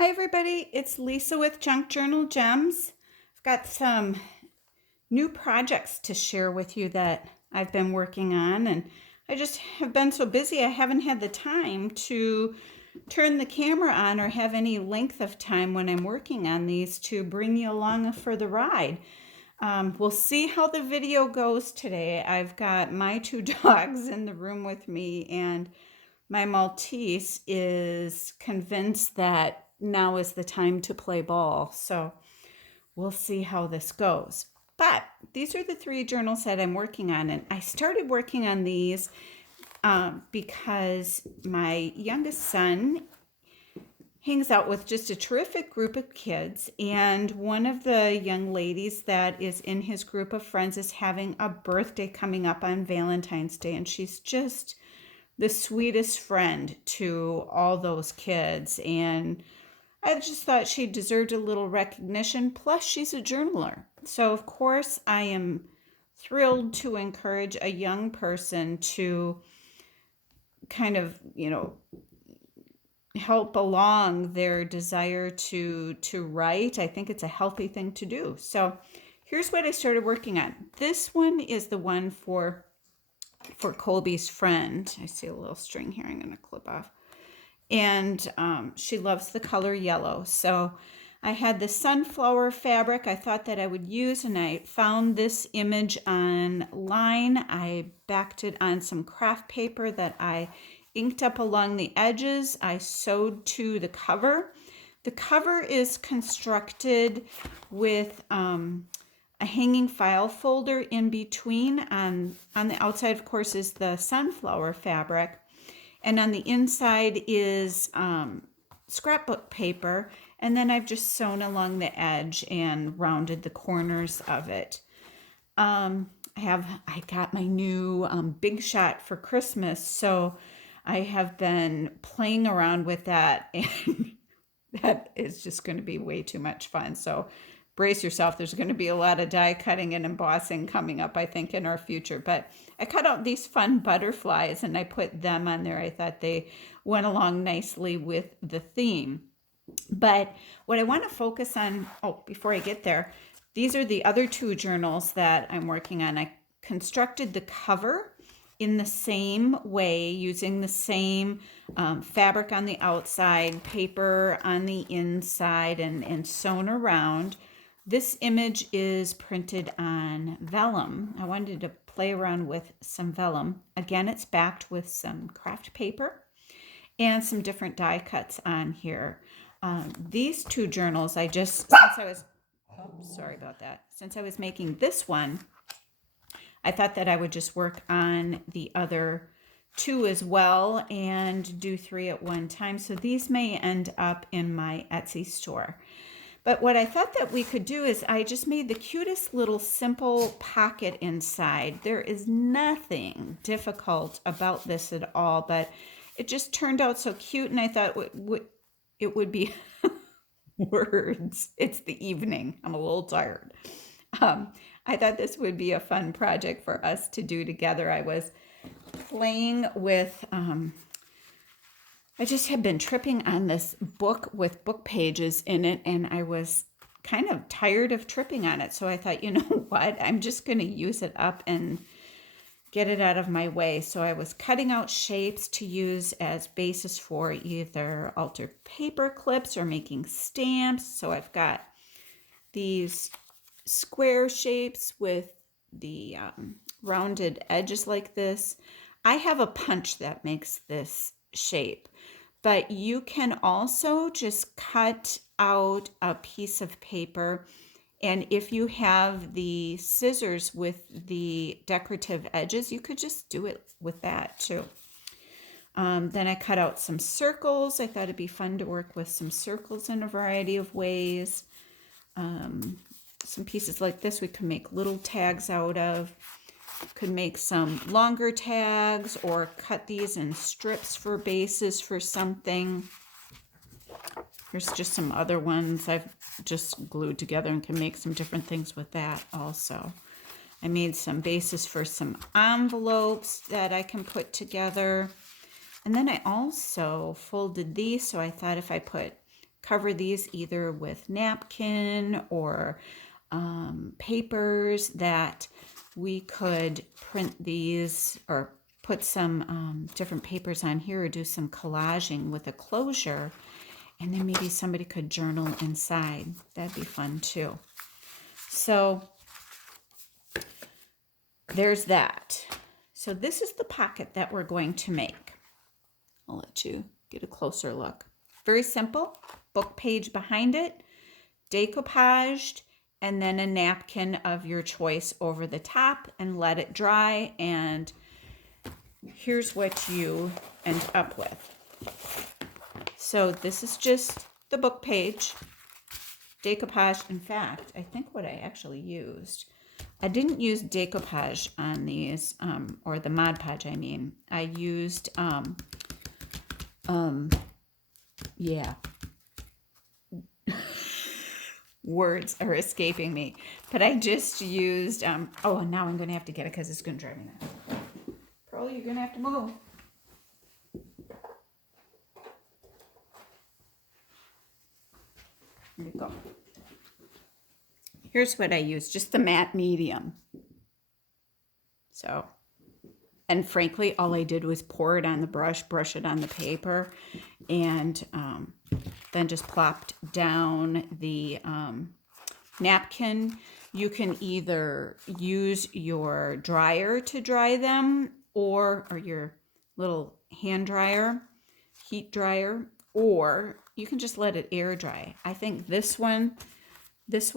Hi everybody, it's Lisa with Junk Journal Gems. I've got some new projects to share with you that I've been working on, and I just have been so busy I haven't had the time to turn the camera on or have any length of time when I'm working on these to bring you along for the ride. We'll see how the video goes today. I've got my two dogs in the room with me, and my Maltese is convinced that now is the time to play ball. So we'll see how this goes. But these are the three journals that I'm working on. And I started working on these because my youngest son hangs out with just a terrific group of kids. And one of the young ladies that is in his group of friends is having a birthday coming up on Valentine's Day. And she's just the sweetest friend to all those kids. And I just thought she deserved a little recognition. Plus, she's a journaler. So, of course, I am thrilled to encourage a young person to kind of, help along their desire to write. I think it's a healthy thing to do. So, here's what I started working on. This one is the one for Colby's friend. I see a little string here I'm going to clip off. And she loves the color yellow. So I had the sunflower fabric I thought that I would use, and I found this image online. I backed it on some craft paper that I inked up along the edges. I sewed to the cover. The cover is constructed with a hanging file folder in between. On the outside, of course, is the sunflower fabric. And on the inside is scrapbook paper. And then I've just sewn along the edge and rounded the corners of it. I got my new Big Shot for Christmas. So I have been playing around with that. And that is just going to be way too much fun. So brace yourself. There's going to be a lot of die cutting and embossing coming up, I think, in our future. But I cut out these fun butterflies and I put them on there. I thought they went along nicely with the theme. But what I want to focus on, before I get there, these are the other two journals that I'm working on. I constructed the cover in the same way, using the same fabric on the outside, paper on the inside, and sewn around. This image is printed on vellum. I wanted to play around with some vellum. Again, it's backed with some craft paper and some different die cuts on here. These two journals, since I was making this one, I thought that I would just work on the other two as well and do three at one time. So these may end up in my Etsy store. But what I thought that we could do is I just made the cutest little simple pocket inside. There is nothing difficult about this at all, but it just turned out so cute, and I thought it would be words. It's the evening. I'm a little tired. I thought this would be a fun project for us to do together. I was playing with, I just had been tripping on this book with book pages in it, and I was kind of tired of tripping on it. So I thought, you know what? I'm just going to use it up and get it out of my way. So I was cutting out shapes to use as basis for either altered paper clips or making stamps. So I've got these square shapes with the rounded edges like this. I have a punch that makes this shape, but you can also just cut out a piece of paper, and if you have the scissors with the decorative edges, you could just do it with that too. Then I cut out some circles. I thought it'd be fun to work with some circles in a variety of ways. Some pieces like this we could make little tags out of. Could make some longer tags or cut these in strips for bases for something. Here's just some other ones I've just glued together and can make some different things with that also. I made some bases for some envelopes that I can put together. And then I also folded these, so I thought if I put cover these either with napkin or papers that we could print these or put some different papers on here or do some collaging with a closure, and then maybe somebody could journal inside. That'd be fun too. So there's that. So this is the pocket that we're going to make. I'll let you get a closer look. Very simple. Book page behind it, decoupaged, and then a napkin of your choice over the top and let it dry. And here's what you end up with. So this is just the book page, decoupaged. In fact, I think what I actually used, I didn't use decoupage on these, or the Mod Podge, I mean. I used, yeah. Words are escaping me. But I just used, oh, now I'm going to have to get it because it's going to drive me nuts. Pearl, you're going to have to move. Here you go. Here's what I used, just the matte medium. So, and frankly, all I did was pour it on the brush it on the paper, and then just plopped down the napkin. You can either use your dryer to dry them or your little hand dryer, heat dryer, or you can just let it air dry. I think this one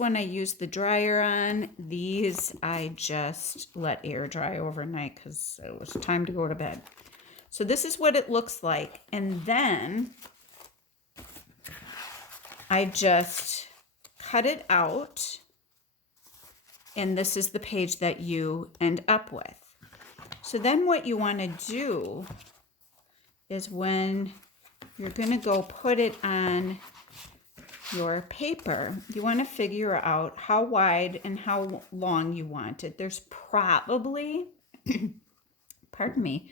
I used the dryer on. These I just let air dry overnight because it was time to go to bed. So this is what it looks like. And then I just cut it out. And this is the page that you end up with. So then what you want to do is when you're going to go put it on your paper, you want to figure out how wide and how long you want it. There's probably, pardon me,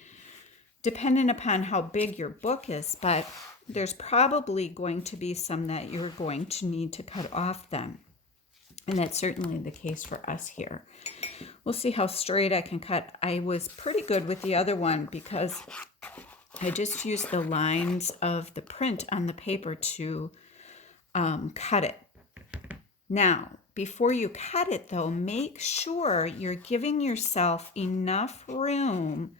depending upon how big your book is, but there's probably going to be some that you're going to need to cut off then. And that's certainly the case for us here. We'll see how straight I can cut. I was pretty good with the other one because I just used the lines of the print on the paper to cut it. Now, before you cut it though, make sure you're giving yourself enough room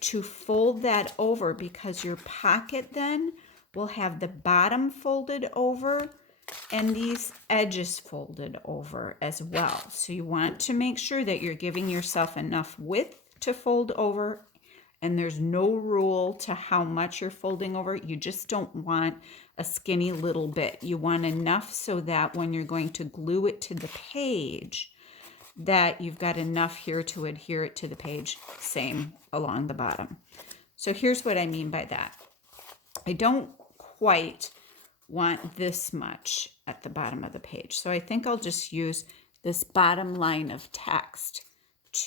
to fold that over, because your pocket then will have the bottom folded over and these edges folded over as well. So you want to make sure that you're giving yourself enough width to fold over, and there's no rule to how much you're folding over. You just don't want a skinny little bit. You want enough so that when you're going to glue it to the page, that you've got enough here to adhere it to the page, same along the bottom. So here's what I mean by that. I don't quite want this much at the bottom of the page. So I think I'll just use this bottom line of text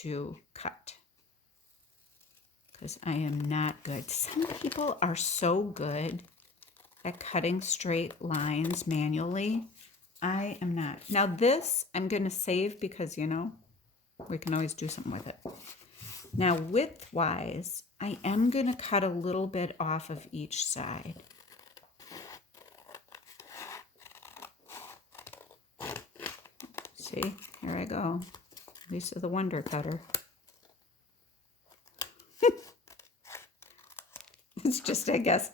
to cut, because I am not good. Some people are so good at cutting straight lines manually. I am not. Now this I'm going to save because, you know, we can always do something with it. Now width-wise, I am going to cut a little bit off of each side. See, here I go. Lisa the Wonder Cutter. It's just, I guess,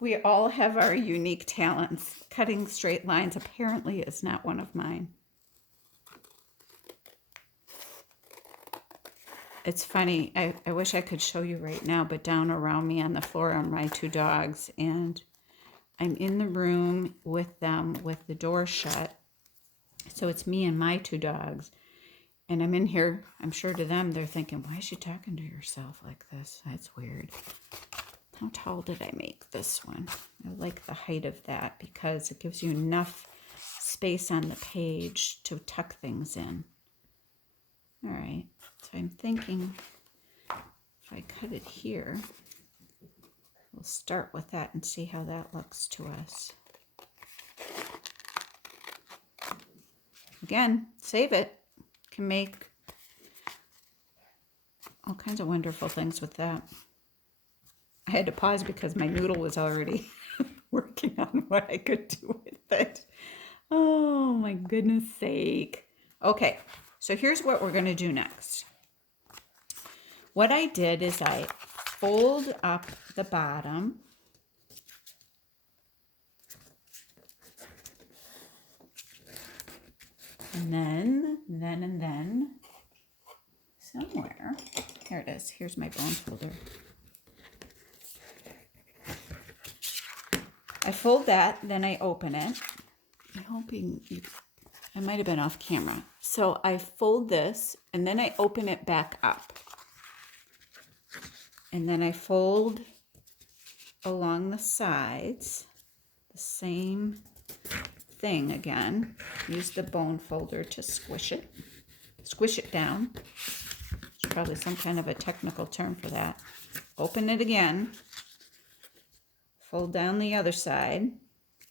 we all have our unique talents. Cutting straight lines apparently is not one of mine. It's funny, I wish I could show you right now, but down around me on the floor are my two dogs, and I'm in the room with them with the door shut. So it's me and my two dogs. And I'm in here, I'm sure to them, they're thinking, why is she talking to herself like this? That's weird. How tall did I make this one? I like the height of that because it gives you enough space on the page to tuck things in. All right, so I'm thinking if I cut it here, we'll start with that and see how that looks to us. again, save it. Can make all kinds of wonderful things with that. I had to pause because my noodle was already working on what I could do with it. Oh my goodness sake. Okay, so here's what we're going to do next. What I did is I fold up the bottom. And then, somewhere, here it is. Here's my bone folder. I fold that, then I open it. I'm hoping I might have been off camera. So I fold this, and then I open it back up. And then I fold along the sides, the same thing again. Use the bone folder to squish it down. There's probably some kind of a technical term for that. Open it again. Fold down the other side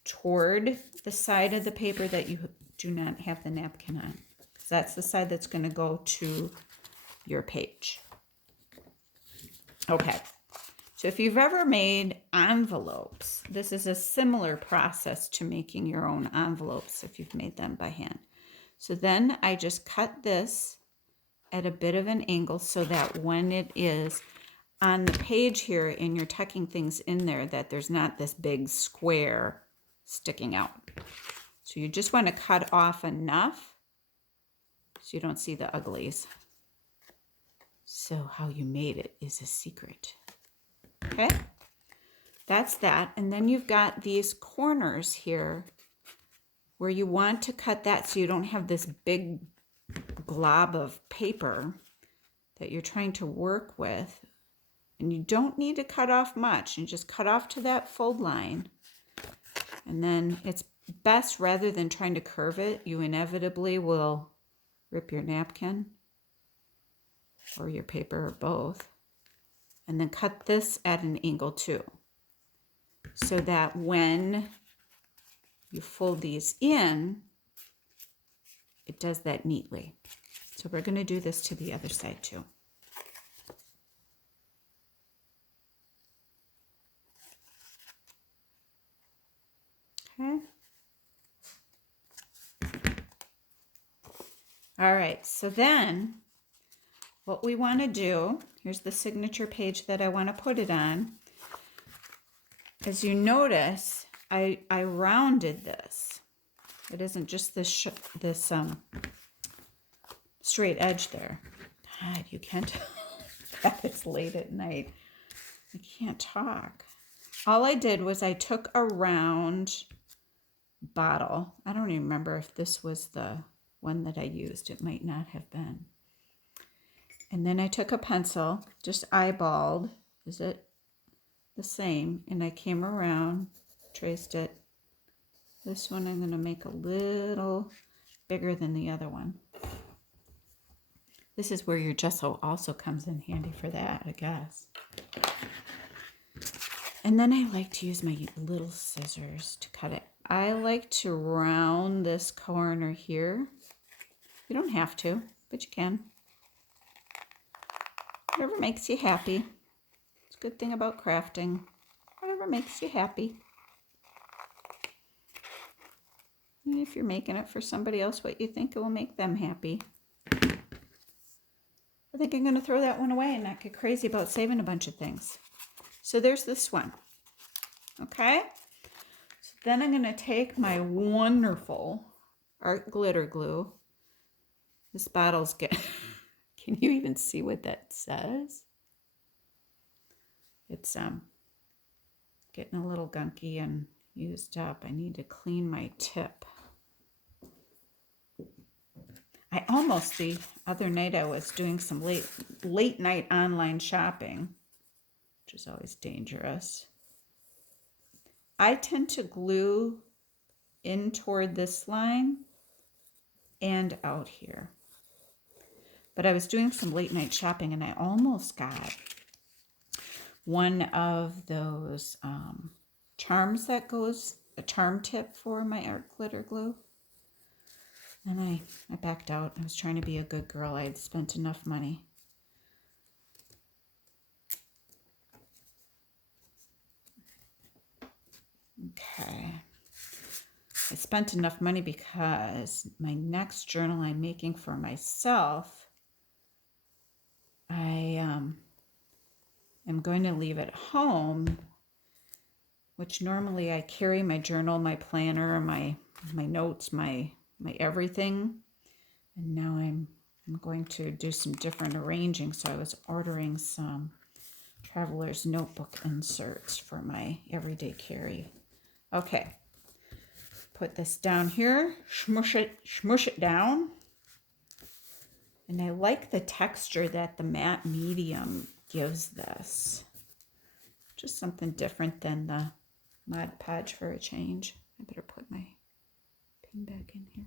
toward the side of the paper that you do not have the napkin on. So that's the side that's going to go to your page. Okay. So if you've ever made envelopes, this is a similar process to making your own envelopes if you've made them by hand. So then I just cut this at a bit of an angle so that when it is on the page here and you're tucking things in there, that there's not this big square sticking out. So you just want to cut off enough so you don't see the uglies. So how you made it is a secret. Okay, that's that. And then you've got these corners here where you want to cut that so you don't have this big glob of paper that you're trying to work with. And you don't need to cut off much. You just cut off to that fold line. And then it's best, rather than trying to curve it, you inevitably will rip your napkin or your paper or both. And then cut this at an angle too, so that when you fold these in, it does that neatly. So we're going to do this to the other side too. Okay. All right, so then what we want to do, here's the signature page that I want to put it on. As you notice, I rounded this. It isn't just this straight edge there. God, you can't tell. It's late at night. I can't talk. All I did was I took a round bottle. I don't even remember if this was the one that I used. It might not have been. And then I took a pencil, just eyeballed, is it the same? And I came around, traced it. This one I'm going to make a little bigger than the other one. This is where your gesso also comes in handy for that, I guess. And then I like to use my little scissors to cut it. I like to round this corner here. You don't have to, but you can. Whatever makes you happy. It's a good thing about crafting. Whatever makes you happy. And if you're making it for somebody else, what you think it will make them happy. I think I'm going to throw that one away and not get crazy about saving a bunch of things. So there's this one. Okay? So then I'm going to take my wonderful art glitter glue. This bottle's getting... Can you even see what that says? It's getting a little gunky and used up. I need to clean my tip. I almost, the other night I was doing some late night online shopping, which is always dangerous. I tend to glue in toward this line and out here. But I was doing some late night shopping and I almost got one of those charms that goes, a charm tip for my art glitter glue. And I backed out. I was trying to be a good girl. I had spent enough money. Okay. I spent enough money because my next journal I'm making for myself, I am going to leave at home, which normally I carry my journal, my planner, my notes, my everything. And now I'm going to do some different arranging. So I was ordering some Traveler's Notebook inserts for my everyday carry. Okay. Put this down here, smush it down. And I like the texture that the matte medium gives this. Just something different than the Mod Podge for a change. I better put my pin back in here.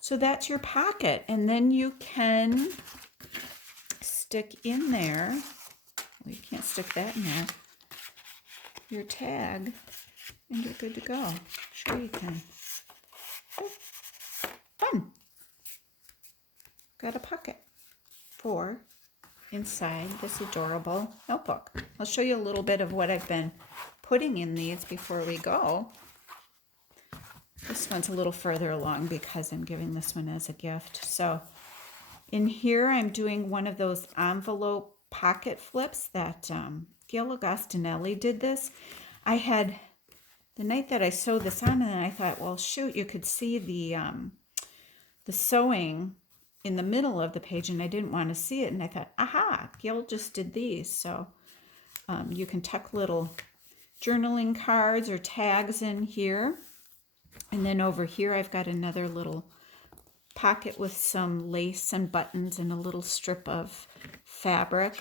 So that's your pocket. And then you can stick in there, well, you can't stick that in there, your tag, and you're good to go. Sure you can. Oh, fun. Got a pocket for inside this adorable notebook. I'll show you a little bit of what I've been putting in these before we go. This one's a little further along because I'm giving this one as a gift. So in here, I'm doing one of those envelope pocket flips that Gail Agostinelli did this. I had, the night that I sewed this on, and I thought, well, shoot, you could see the sewing in the middle of the page, and I didn't want to see it. And I thought, aha, Gail just did these. So you can tuck little journaling cards or tags in here. And then over here, I've got another little pocket with some lace and buttons and a little strip of fabric.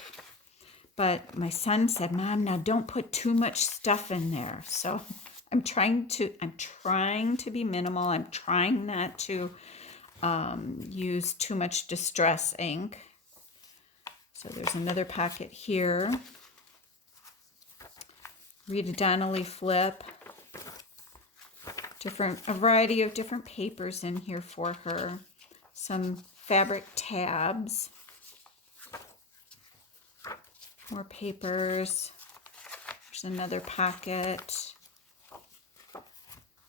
But my son said, Mom, now don't put too much stuff in there. So I'm trying to be minimal. I'm trying not to use too much distress ink. So there's another pocket here. Rita Donnelly flip. A variety of different papers in here for her. Some fabric tabs. More papers. There's another pocket.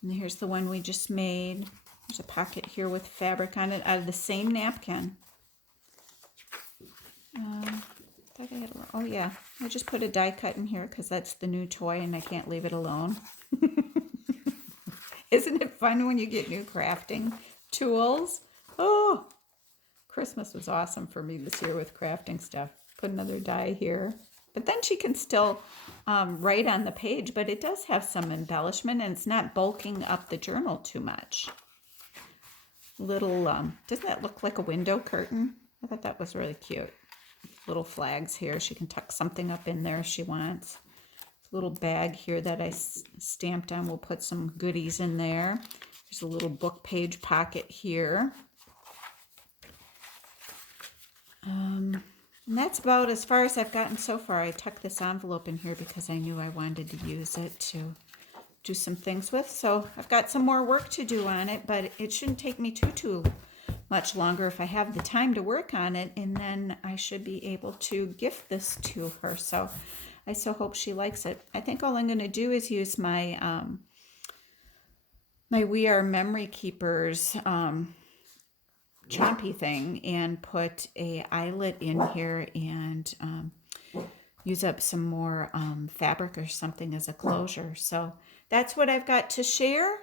And here's the one we just made. There's a pocket here with fabric on it out of the same napkin. Thought I had oh yeah, I just put a die cut in here because that's the new toy and I can't leave it alone. Isn't it fun when you get new crafting tools? Oh, Christmas was awesome for me this year with crafting stuff. Put another die here. But then she can still write on the page, but it does have some embellishment and it's not bulking up the journal too much. Little, doesn't that look like a window curtain? I thought that was really cute. Little flags here. She can tuck something up in there if she wants. Little bag here that I stamped on. We'll put some goodies in there. There's a little book page pocket here. And that's about as far as I've gotten so far. I tucked this envelope in here because I knew I wanted to use it to do some things with. So I've got some more work to do on it, but it shouldn't take me too much longer if I have the time to work on it, and then I should be able to gift this to her. So I so hope she likes it. I think all I'm going to do is use my my We Are Memory Keepers chompy thing and put a eyelet in here and use up some more fabric or something as a closure. So that's what I've got to share.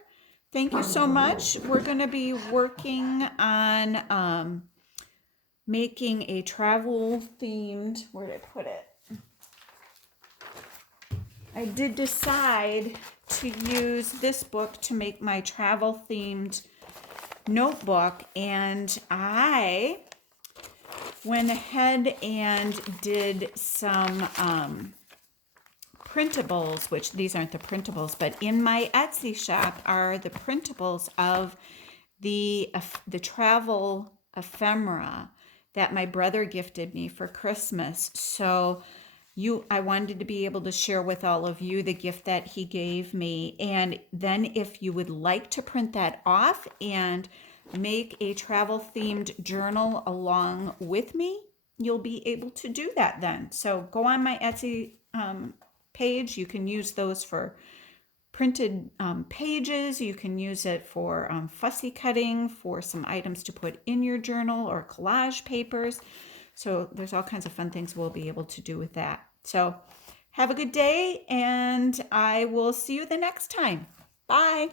Thank you so much. We're going to be working on making a travel themed, where did I put it? I did decide to use this book to make my travel themed notebook, and I went ahead and did some printables, which these aren't the printables, but in my Etsy shop are the printables of the travel ephemera that my brother gifted me for Christmas. So I wanted to be able to share with all of you the gift that he gave me. And then if you would like to print that off and make a travel themed journal along with me, you'll be able to do that then. So go on my Etsy page. You can use those for printed pages. You can use it for fussy cutting, for some items to put in your journal, or collage papers. So there's all kinds of fun things we'll be able to do with that. So have a good day, and I will see you the next time. Bye.